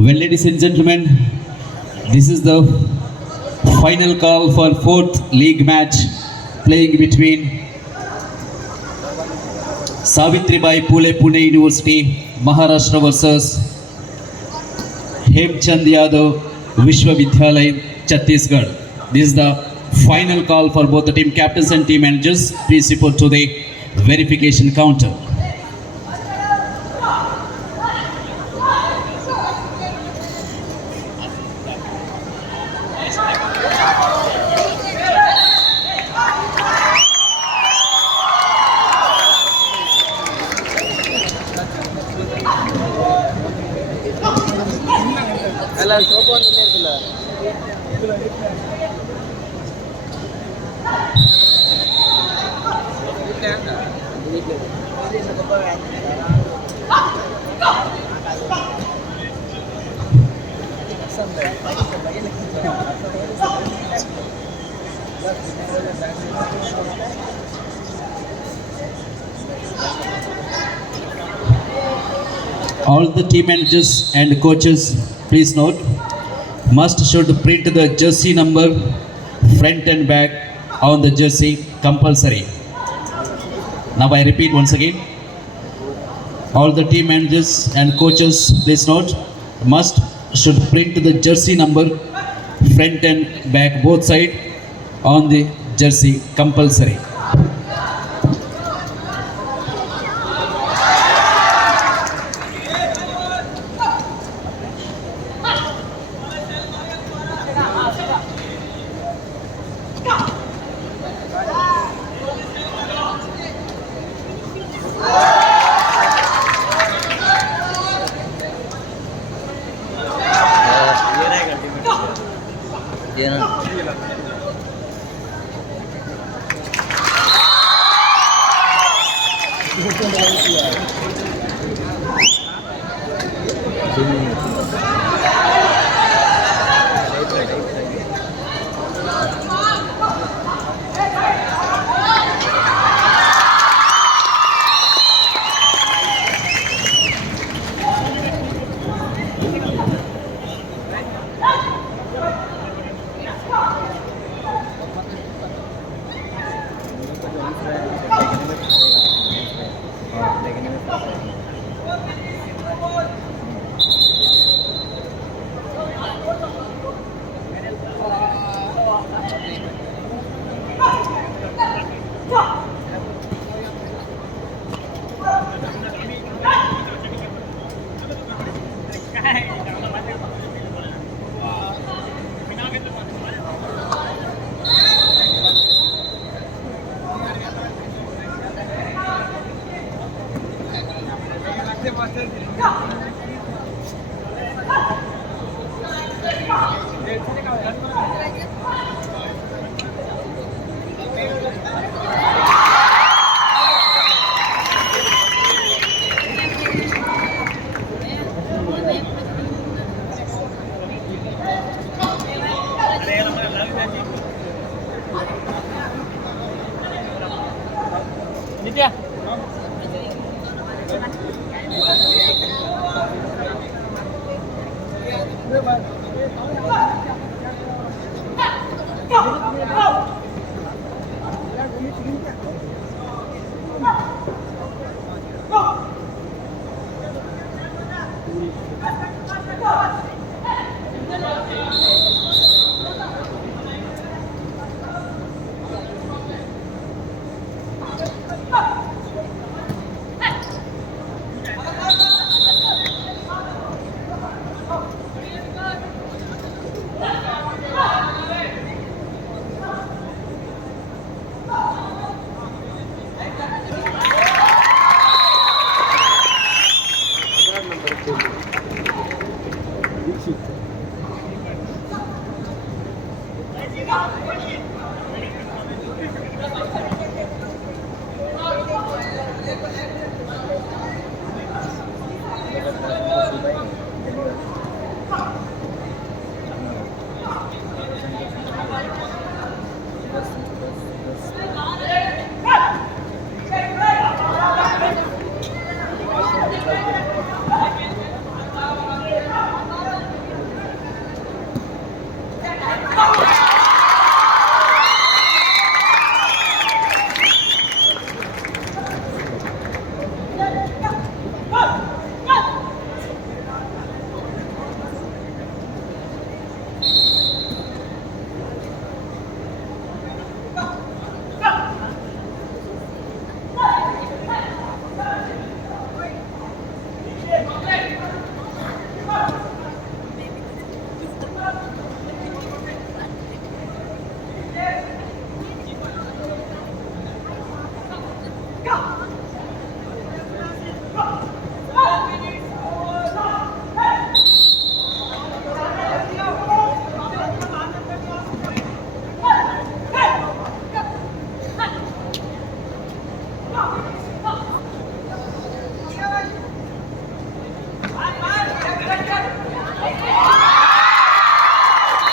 Well, ladies and gentlemen, this is the final call for fourth league match playing between Savitribai Phule Pune University, Maharashtra versus Hemchand Yadav Vishwavidyalaya, Chhattisgarh. This is the final call for both the team captains and team managers. Please report to the verification counter. All the team managers and coaches, please note, should print the jersey number front and back on the jersey compulsory. Now I repeat once again. All the team managers and coaches, please note, should print the jersey number front and back both side on the jersey compulsory.